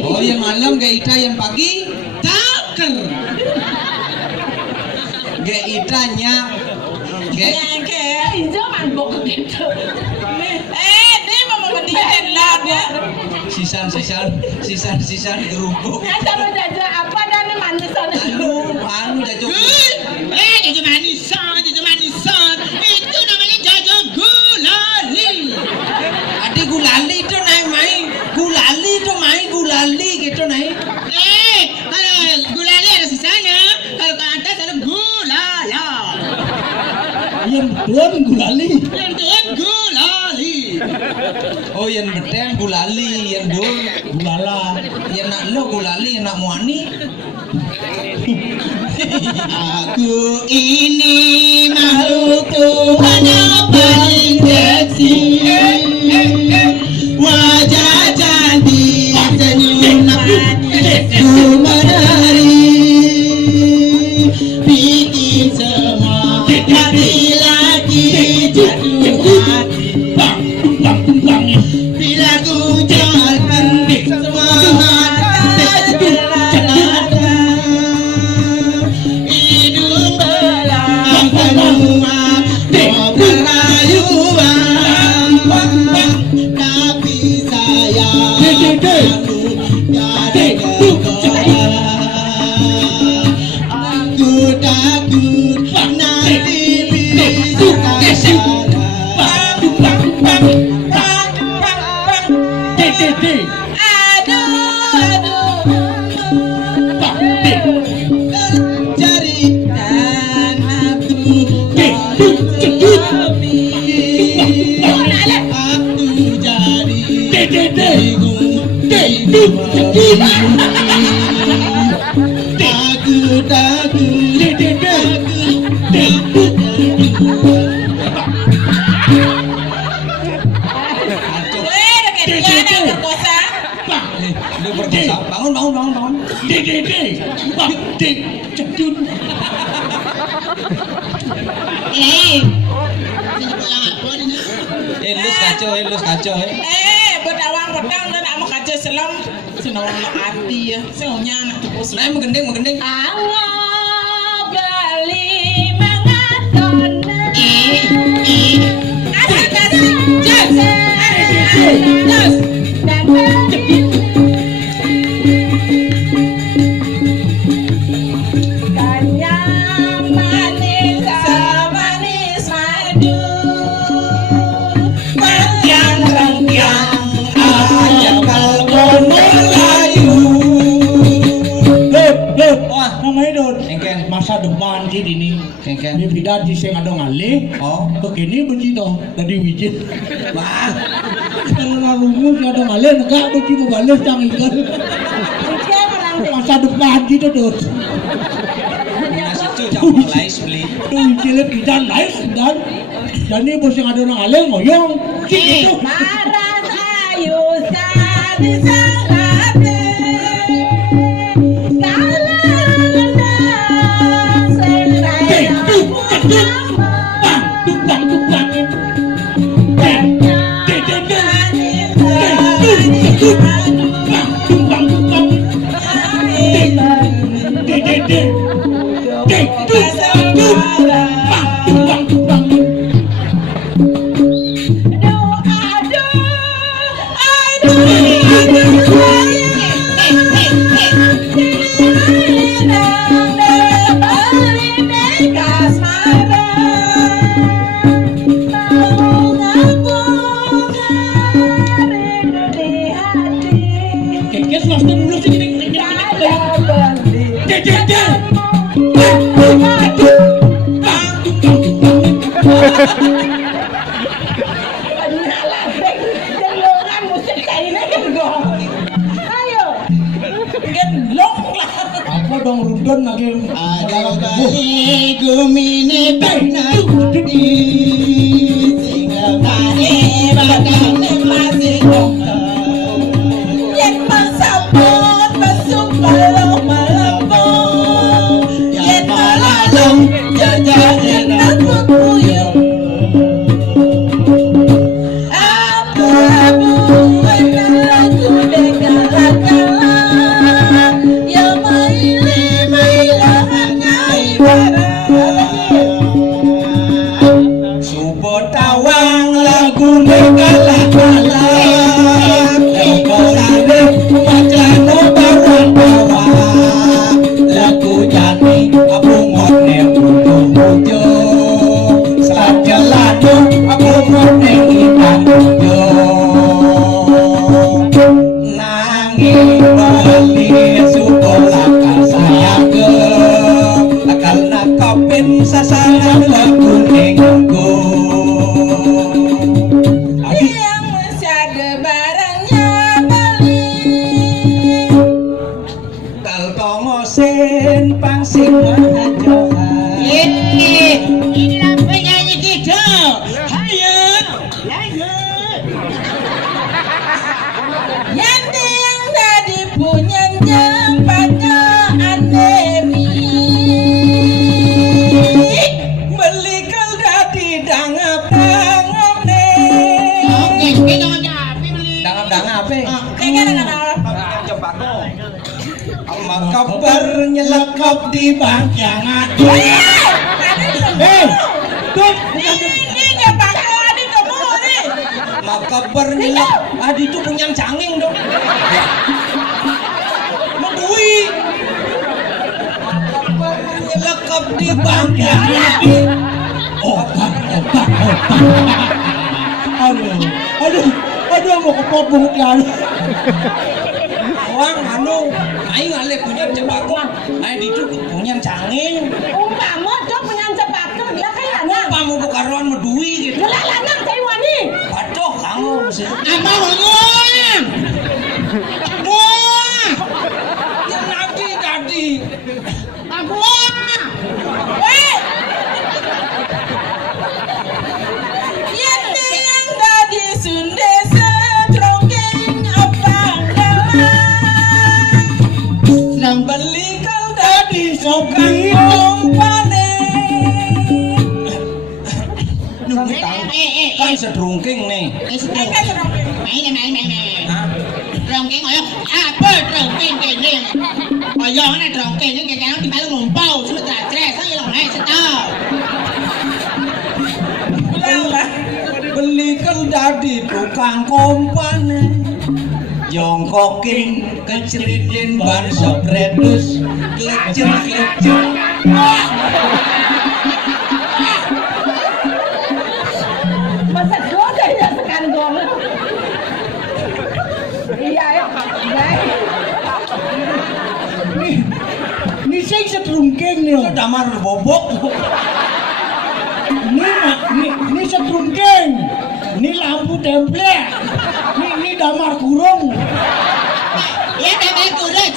Oh, yang malam Geita, yang pagi taker. Geitanya jangan bokok gitu. Ini mau mendikan lah dia. Sisan gerubuk. Ada jajan apa dan manisan. Anu jajan. Jajan manisan. Itu namanya jajan gulali. Adi gulali itu naik main. Gulali gitu naik. Kalau gulali ada sisanya. Kalau ke atas ada gulala. Yang tuan gulali. Oh, yang beten gulali, yang dul gulala. Yang nak lo gulali, yang nak muani. Aku ini makhluk Tuhan yang paling kecil. Wajah cantik senyum manis ku menari, bikin semua laki-laki jatuh hati. Bila ku jalan semua celaka, hidung belang semua berayuan, tapi saya jadi kegagalan. Aku takut nanti bisa salah. Jadikan aku jadi takut. Bangun. Dek. Bang, dek. Cekut. Lus kacau. Bedawang pedang dan nak makaje selam senawang nak hati ya. Senawnya anak tepus. Nah, menggending. Allah beli mengaton. Masa depan di ini, ini beda di sing ada ngalih. Begini begitu tadi wijit. Wah, Kalau rumus ada ngalih, enggak begitu balik cang ikan. Masa depan gitu tuh. nasi itu jangan lais beli. Tuh cilik kita lais dan ini bos yang ada ngalih ngoyong. Gitu. Maras ayu sadi sarate. Apa dong rundun lagi Ada kali gumine penati Sehingga tadi badan masih Yang masabot masuk balong malapong Yang malalong jajarin aku puyong Abu-abu lagu dekala-kala Yang Subotawang lagu negala-gala Kepolane macano bawang-bawang Lagu jani abungone bujo-bujo Selak-jelano abungone ikan-bujo Nanging bali sukolah kasayang Kapin sasaran lagu nengku yang masih ada barangnya beli kalkongosen pangsing mahajohan ini lampu nyanyi gitu ayo yang tadi punya jempatnya anemi Kabar nyelekap di bangjangan. Ini jepako adi kamu nih. Kabar nyelek adi itu punya canging dong. Medui. Kabar nyelekap di bangjangan. Obat. Aduh mau kepobong kan. Anu, aing ale punya jebako, aing itu punya canging. Umpama do punya jebako dia kayaknya. Umpama bukaruan medui gitu. Lah lanang cai wani. Aduh, kamu mesti. Apa ngomong? Wah. Yang tadi. Apa? Yang tadi sunde setrongeng abang dalam. kan sedrungking nih. Hah? Drongking kaya apa drongking kene. Kaya ngene drongking iki kaya timbal ngumpul cuma tracres saya lho nek setau. Beli kan jadi tukang kompan. Jongkokin keceritin ban sopredus klecek. Masa gua ya sekan gong. Iya ya. Ini sing sedrungking nih. Damar bobok. Ini sedrungking. Ini lampu template. Ini damar kurung. Ya damar kurung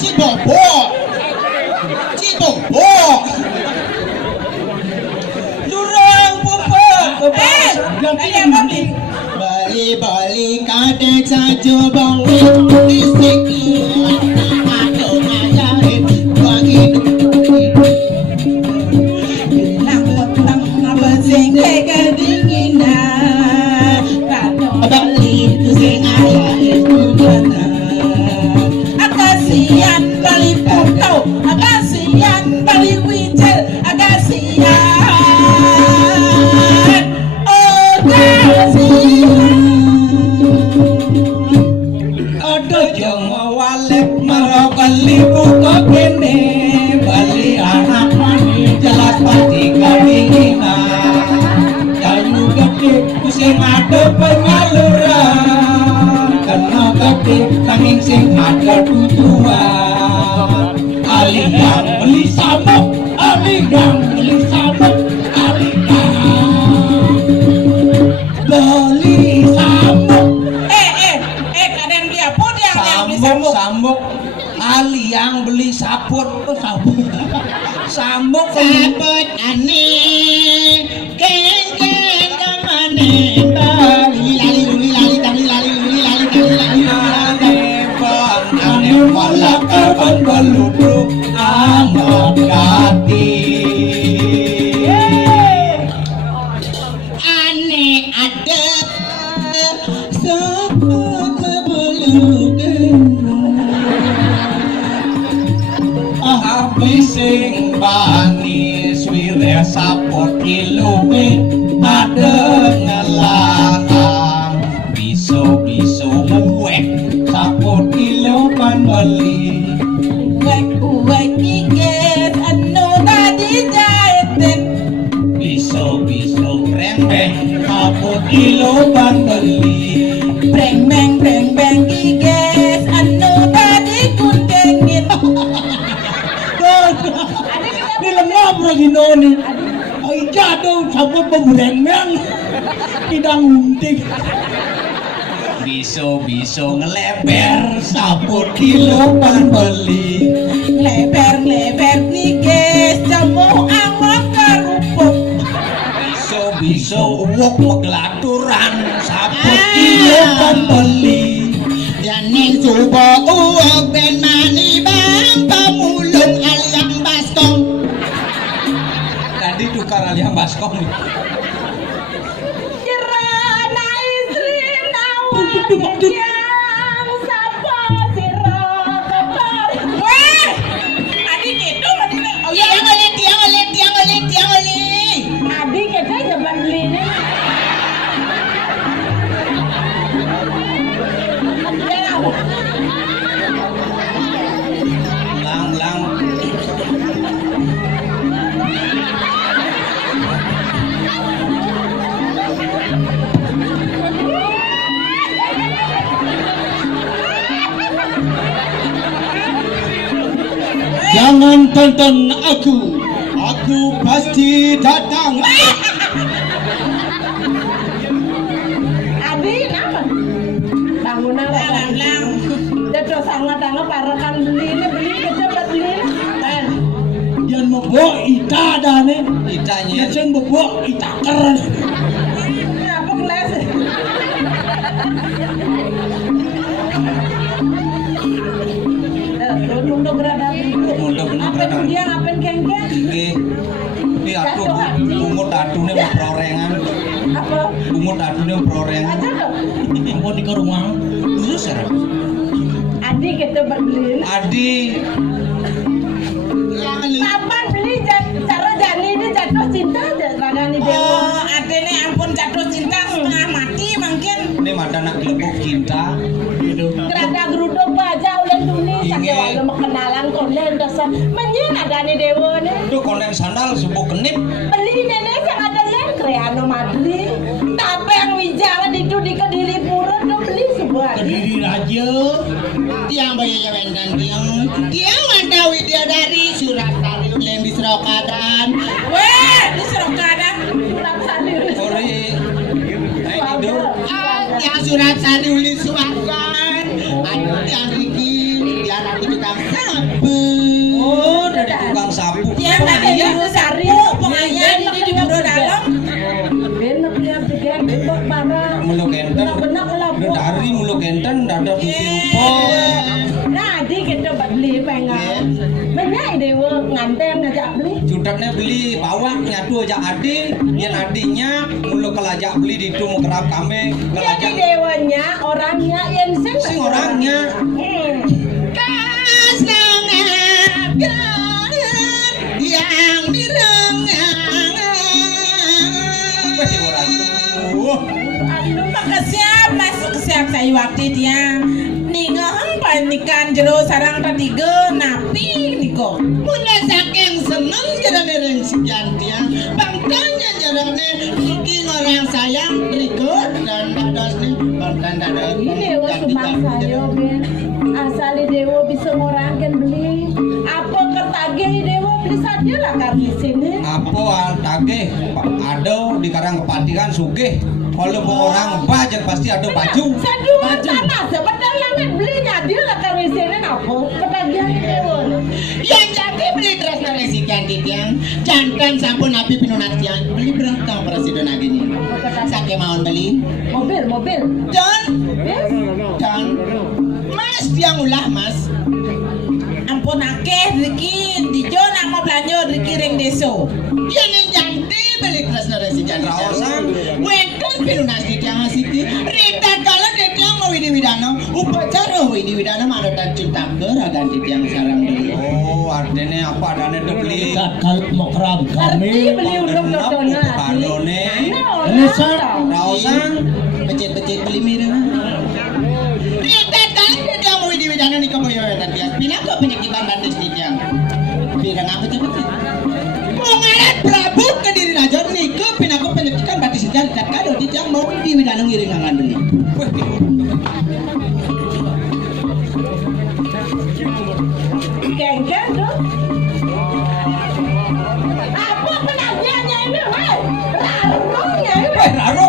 Cibobok. Durang bobok. Bali kade sajo bangi disiki ato ngajarin wangi nang petang abasing kedinginan Bali sing ayahe kudana akasian Bali puto akasian Bali wijel akasian Bali buka kene Bali anak mani jelas pasti kedinginan kayu gede pusing ada penyaluran kena gede tanging sing ada tujuan alihang beli sabuk alihang beli sabuk alihang beli sabuk kalian beli apa yang beli sambuk Ali yang beli saput, sabut aneh, ken kamane, lali aneh malah kapan beluduk amat gati. Aneh ada saput beluduk. Bising bani swire sapot iluwe ada ngelahan biso muwek sapot ilupan beli uwek iket anu tadi jahitin biso breng sapot ilupan beli breng iket anu tadi kuntengin Ini lengap lagi noni. Ay jatuh sabut pembrengeng. Tidak ngunting. biso ngeleber sapot ilupan beli leber nikes jamu angok kerupuk biso uwok megelaturan sapot ilupan beli yanin subo uwok ben mani bang pamulung aliang baskom tadi tukar aliang baskom Kirana istri nawan yang sapa sira kepari. weh adik itu oh iya tiang oli Adi kita jaban belinya. lang Jangan tonton aku pasti datang. Adi kenapa? Bangunan lang. Dia sangat parakan beli kecepatan beli. Jangan membawa ita dah ni. itanya Jangan membawa ita keren. Apa kelas? Untuk berada apa dia ngapain kengkeng? iki atuh umur atune prorengan Apa? Bungut adune proreng. Ada dong. Aku di ke rumah. Terus ya. Adik kita beli. Adi Kapan beli cara jani ini jatuh cinta aja ragani dewa. Oh, adene ampun jatuh cinta setengah mati mungkin. ini madana gelebok kita. Gerada geruduk baja ulen dunia Inge. sampai walau kenalan konen dasar menyen ragani dewa nih. Itu konen sandal subuh kenip. Beli nenek yang ada len kreano madri. Tapi yang wijaya itu di Kediri Pura tuh beli sebuah. Kediri Raja. Tiang bayanya wendan tiang manda widadari surat tari ulen di Serokadan. Weh, di Serokadan. Surat sendiri. Ori. Tidur. Tiang surat sari ulen suakan. Aduh tiang Riki, biar aku tukang sapu. Oh, dari tukang sapu. Tiang tadi juru sapu, pengajian di Pura Dalam. Benar dia juga benar barang. Mulu genten. Benar lah. Udah dari mulu genten dada tuti rupo. Nah, adik kita beli pengen. Menyai dewa nganteng ngajak beli. Judaknya beli bawang nyatu aja adi. Yang adinya mulu kelajak beli di itu mau kerap kami Jadi kelajak. dewanya orangnya yang Sing orangnya. Kasangan yang direngang. Pasti orang itu. Makasiap masuk siap saya waktu tiang ninggang panikan jero sarang ketiga napi niko punya saking seneng jarang si jantiang bangkanya jarang iki orang sayang berikut dan dados nih bangkan dados Ini dewa sumbang saya ben. Asal dewa bisa ngorangkan beli. Apa kertagih dewa beli saja lah kami sini. Apa tagih ada di karang kepatikan sugih. Kalau mau orang bajak pasti ada baju. Sedua sana sebentar yang beli nyadil lah kami sini apa ketagihan dewa. yang jadi beli dress na resi cantik yang jantan sampun api pinunat yang beli berapa presiden aginya sake maun beli Mobil. John Yes. John mas yang ulah mas ampun akeh Riki di John mau belanja Riki ring deso yang janti beli dress na resi cantik Raosan. wekan pinunat yang asiti Rita kalau dia mau widi-widano upacara widi-widano marotan cinta ganti yang sarang beli Oh, artinya apa adanya tuh beli. Kalau mau kerap Ngerti kami. beli urut dodolnya lagi. Balone. Elisa. Raosan. becet-becet beli mireng. Rita kan dia mau di-widana ni kamu ya tadi. Pinako pinikiban bandis dia. Pirang apa tu betul? Mengalat Prabu ke diri raja ni ke pinako pinikiban bandis dia tak kado dia mau di-widana ngiringan beli. Geng-geng tuh. Apa penagihannya ini, weh? Rarungnya ini.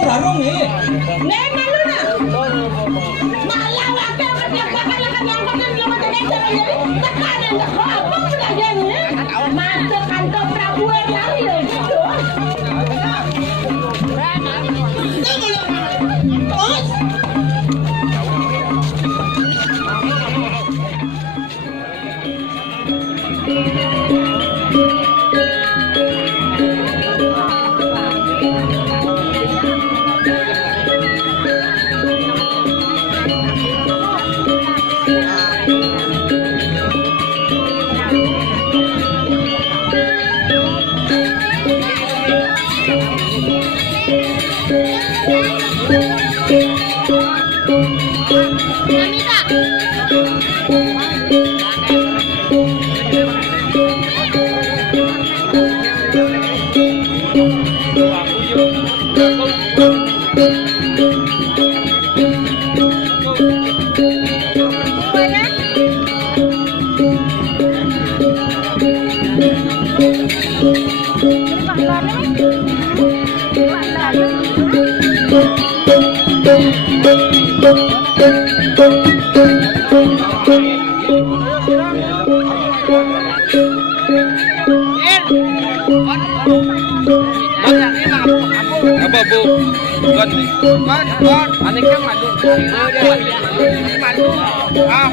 Rarung eh. Nenek lu nak. Malah wakil kerja bakal-bakal yang penting dia macam ni cara jadi. Tekanan tak kau apa penagihannya? Masuk kantor Prabu yang lahir gitu. Bos. Apa bu? Bukan nih. Bukan. Aneh kan malu. Malu. Ah.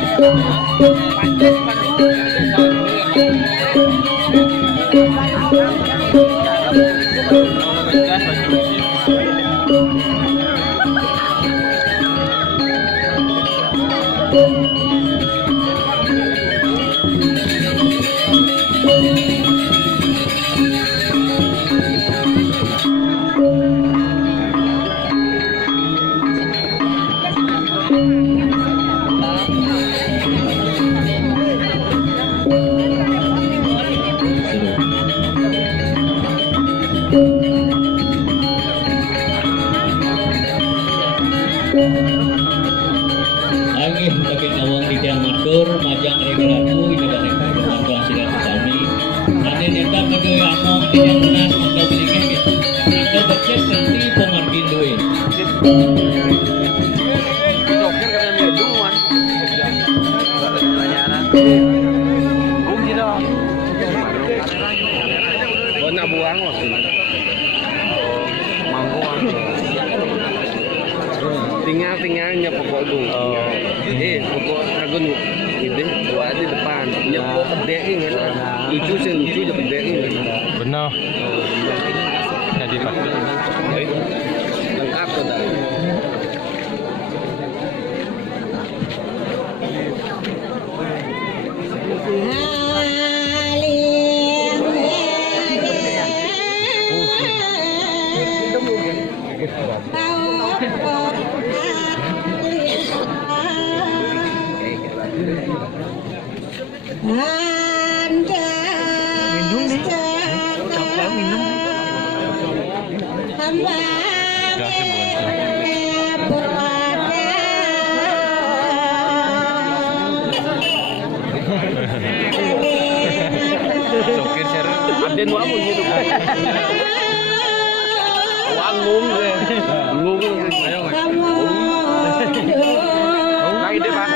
Lagi sebagai awang di tiang matur majang regratu ini kan yang sidang kami. Nanti tetap kedua among di tiang beras maka belikan gitu. Kita becek nanti pemargin duit. Dokter katanya minuman. Pertanyaan. Rugi dah. Banyak buang loh. Tinggal pokok tu. Pokok agun itu dua di depan. Pokok pedek ni lah. Lucu je pedek ni. Benar. Jadi pasti. Lengkap tu dah. Sokir share. Ada dua mun gitu. Wang ngung je. Ngung. Ayo. Lagi deh, Pak.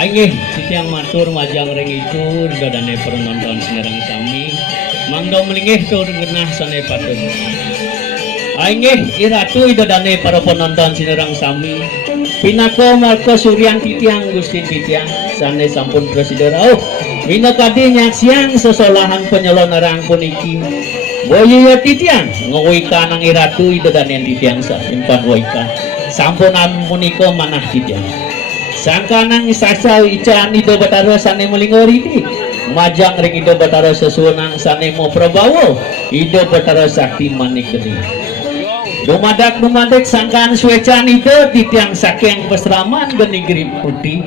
Aing sitiang matur majang ring itu dadane penonton sinerang sami mangdo melinggih tur genah sane patut. Aing iratu dadane para penonton sinerang sami pinako marko suryan titiang Gusti titiang sane sampun prosedur minakadi nyaksian sesolahan penyelonarang puniki boyo titiang ngawika nang iratu dadane titiang sa impan waika sampunan punika manah titiang sangkanang isasal ican ido bataro sane melingori di majang ring ido bataro sesuanang sane mo prabawo ido bataro sakti manik geni dumadak sangkan suecan itu titiang saking pesraman geni grip putih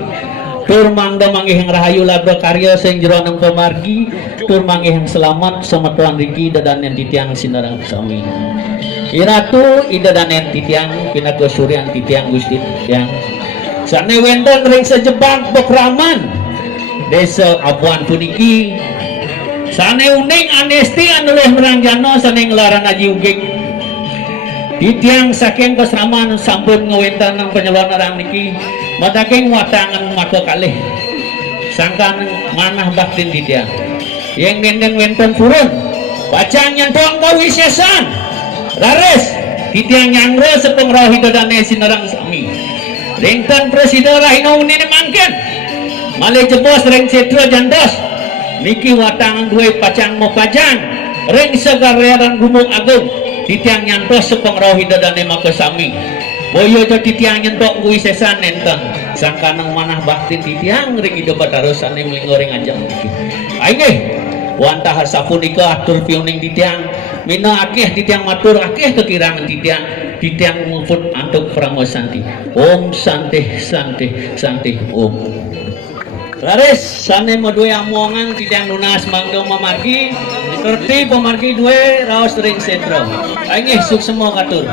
tur mangga manggihang rahayu labra karya sing jero nang pemargi tur manggihang selamat sama tuan Riki dadanen titiang sinarang sami iratu idadanen titiang pinako suryan titiang Gusti titiang sane wenten ring sejebak bokraman desa apuan puniki sane uning anesti anuleh merangjano sane nglarang aji ugik titiang saking kesraman sampun ngewenten nang penyelonarang niki madaking watangan maka kalih sangkan manah baktin titiang yang menden wenten purun bacaan nyantong kawisesan rares titiang nyangro sepeng rohi dadane sinarang sami ringkan presiden rahino unine mangken malih jebos ring setro jandos niki watangan duwe pacang mokajang ring segareran gumuk agung titiang nyantos sepeng rohi dadane makasami boyo jo titiang nyentok kuwi sesan nenten sangkanang manah bakti titiang ring ido batarosane mlinggoring ajang niki aing wantah sapunika atur piuning titiang mina akeh titiang matur akeh kekirangan titiang muput antuk pramosanti om sante sante sante om rares sane modue amongan titiang lunas mangdo mamargi ngerti pemargi due raos ring sentro aing suksemo katur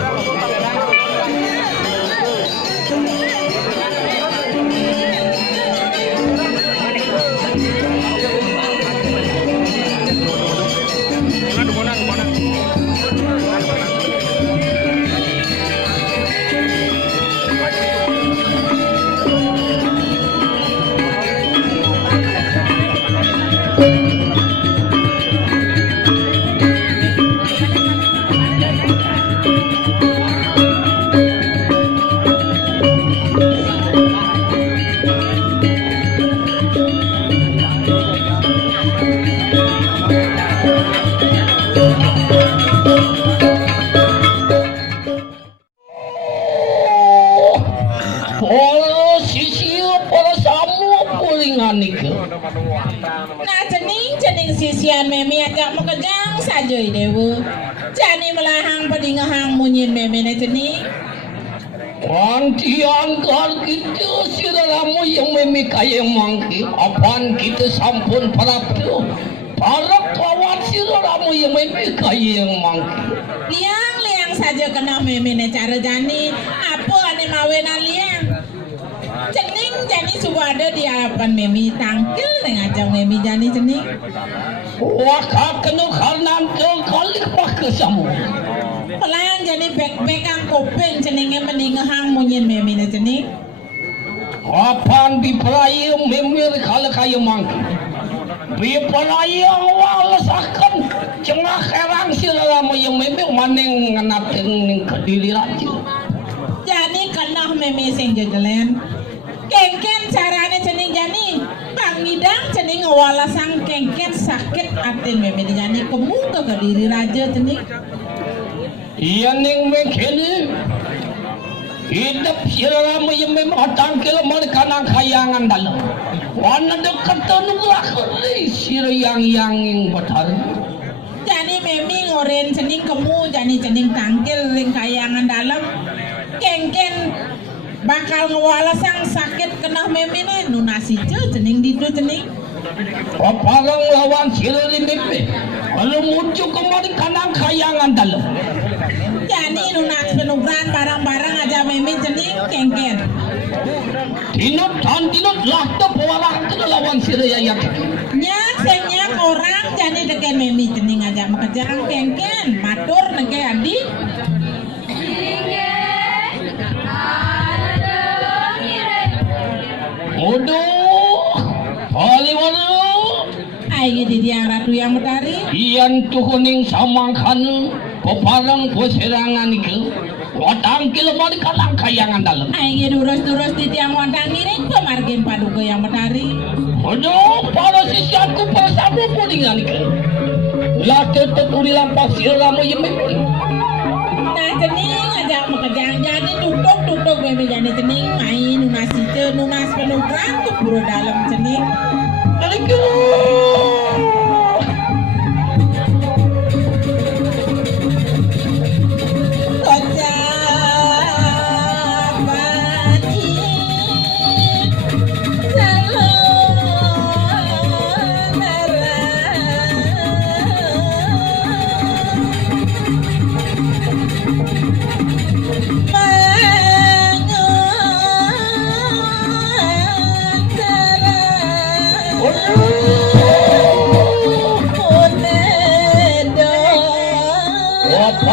nah cening sisian memi agak mekejang saja dewa jani melahang pedingahang munyin memi na cening Pantian kal kita siralamu yang memi kaya mangki apaan kita sampun parapto para kawat siralamu yang memi kaya yang mangki liang saja kena memi na cara jani apa ane mawena liang cening jani suwada di hadapan memi tangkil dengan ajang memi jani cening waka kena kanan kali pakai samu pelang jani bek ang kopeng ceningnya meningahang munyin memi na cening apaan dipelai memi kala kaya mangki dipelai awal sakan cengah herang siralamu yang memi maning nganateng kediri raja jani kena memi sing jejelen kengken carane cening jani pangidang cening ngawalasang kengken sakit atin memi jani kemuka ke diri raja cening iya ning mekene hidup siralamu yang memang tangkil mereka nang kayangan dalam wana dekat tenuglah sir yang batar jani memi ngoren cening kemu jani cening tangkil ring kayangan dalam kengken bakal ngewalasang sakit kena memi na nunasi je cening didu cening paparang lawan sirali memi kalau muncul kemari kanang kayangan dalam jani nunas penugran barang-barang aja memi cening kengken tinut lakta pewalang itu lawan siraya nyak senyak orang jani deken memi cening aja makajang kengken matur nege adi Aduh Ai di tiang ratu yang betari. Iyan tuhuning samangkan peparang peserangan ke wadang kilomar kalang kayangan dalam. Ai durus-durus di tiang wandang ini pemargin paduka yang betari. Aduh, para sisyaku bersama puningan ke. Laki tekuri lampas siramu yang memilih. Nah cening ajak makajang jadi tutuk bebe jadi cening main nunas itu nunas penuh ke buru dalam cening.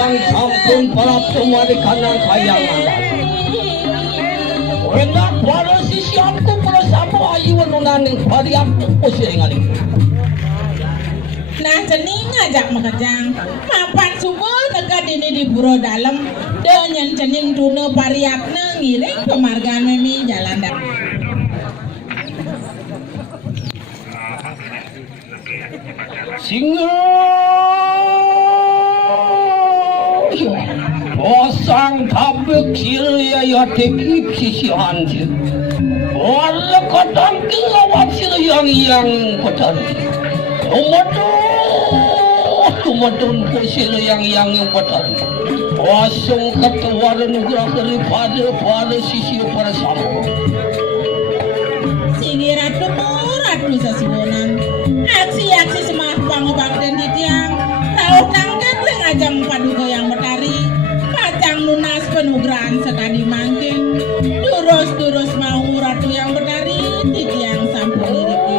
Sampun para semua di kanan kayangan. Enak para sisyaku bersama ayu nunaning pariak pusingan. Nah cening ajak makajang mapan subul tegak ini di buro dalam dengan cening tuna pariakna ngiring pemargaan memi jalan dah. Singa Osang tabuk silya ya tekip sisihan je. Wala kadang kilawat silya yang kotor. Tumadun po silya yang kotor. Osang katawaran nugrah pada sisi para sama. Sige ratu sasiwonan. Aksi semah pangobak dan ditiang. Laut nangkat leng ajang paduka yang betari. Pacang lunas penugrahan sekali mangking. Durus mau ratu yang betari. Ditiang sampun iriki.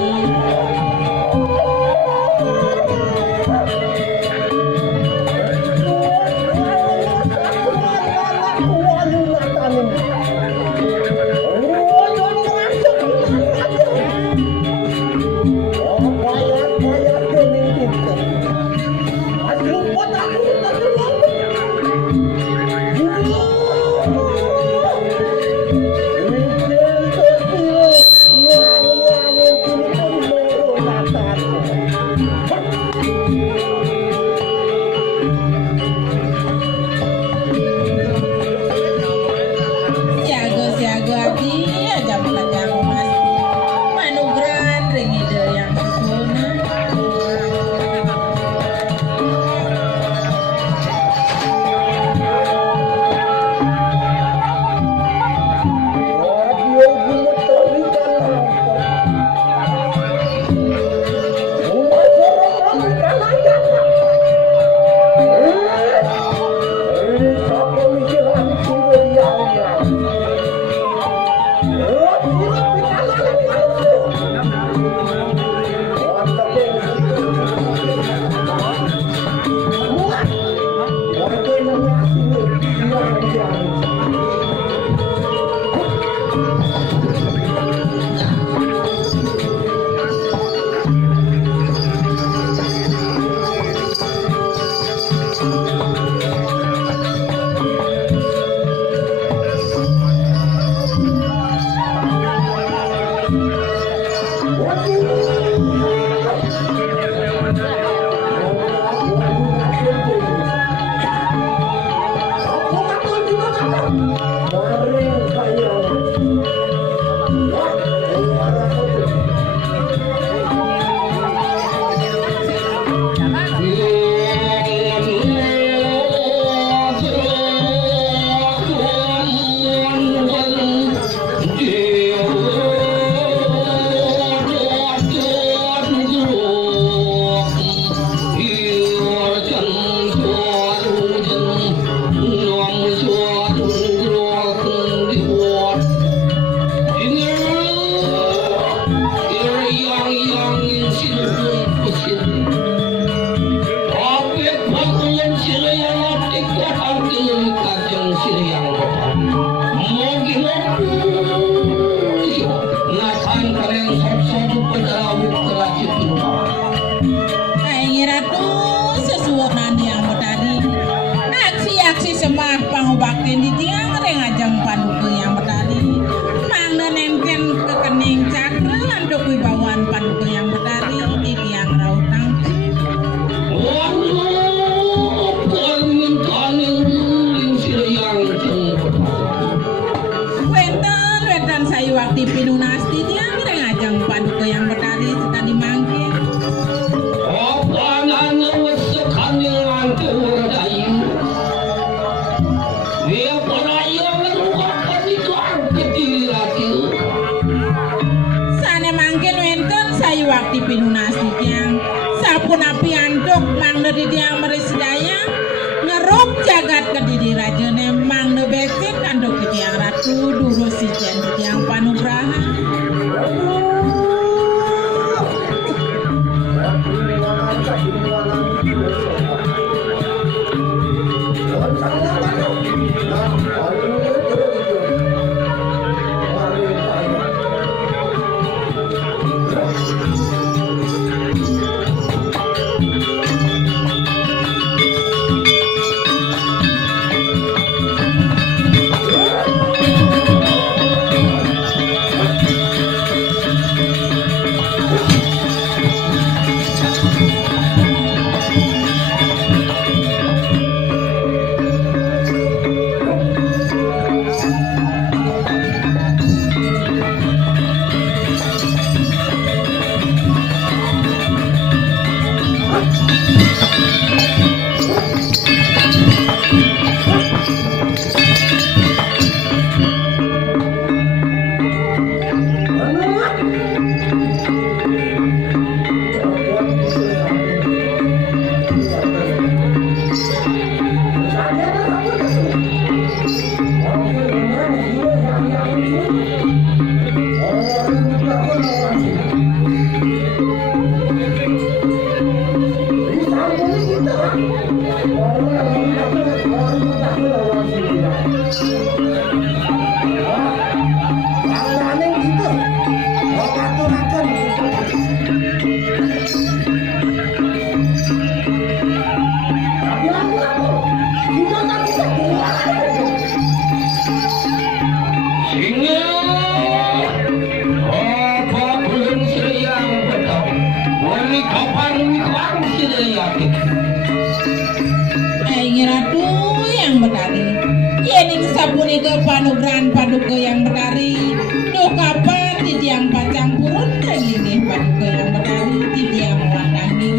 Nakan kalian satu-satu pada awal kerajaan waktu pinunasti tiang ngajang paduka yang berdari sekali mangkin. Opanan sekali angkur dayu. Dia perayaan merupakan itu angketi lagi. Sana mangkin wenten saya waktu pinunasti tiang. Sapun api anduk mang dari tiang meresidaya. Ngerup jagat ke didi raja nemang nebesek anduk ke tiang ratu duru si jen ke tiang panugraha. Sabuni ke panugrahan paduka yang berdari. Duh kapan di tiang pacang purun dan lingih paduka yang berdari di tiang wadah ini.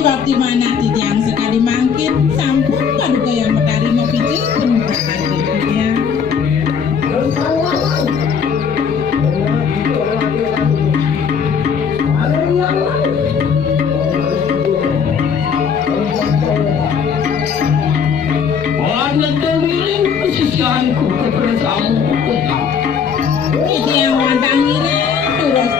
Waktu mana tiang sekali mangkin sampun paduka yang berdari mepijing penugahan berikutnya. tangine terus.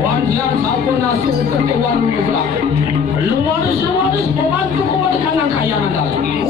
Wajar sampun langsung ketuan juga. Lumaris pembantu ko wala kanang kayangan dali.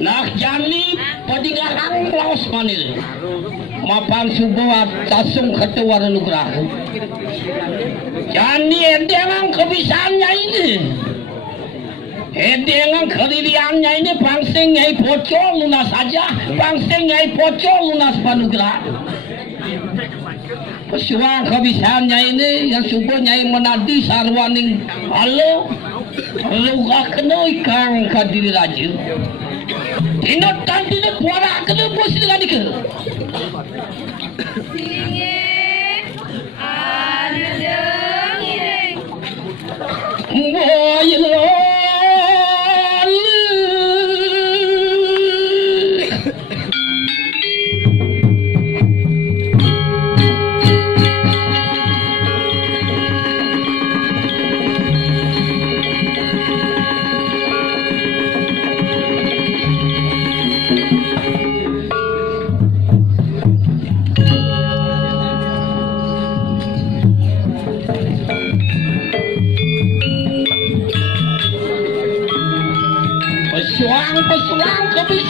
Nak jani padigahan laos manil mapan subuat tasung ketua nugrah jani edengan kebisaannya ini edengan kediriannya ini pangseng nyai pocol lunas saja pangseng nyai pocol lunas panugrah pesuang kebisaannya ini yang subuh nyai menadi sarwaning halo luka kena ikang kadiri raju Tinot kan tinot puara kena bos dengan ke. Woi lo. Pesuang kebisu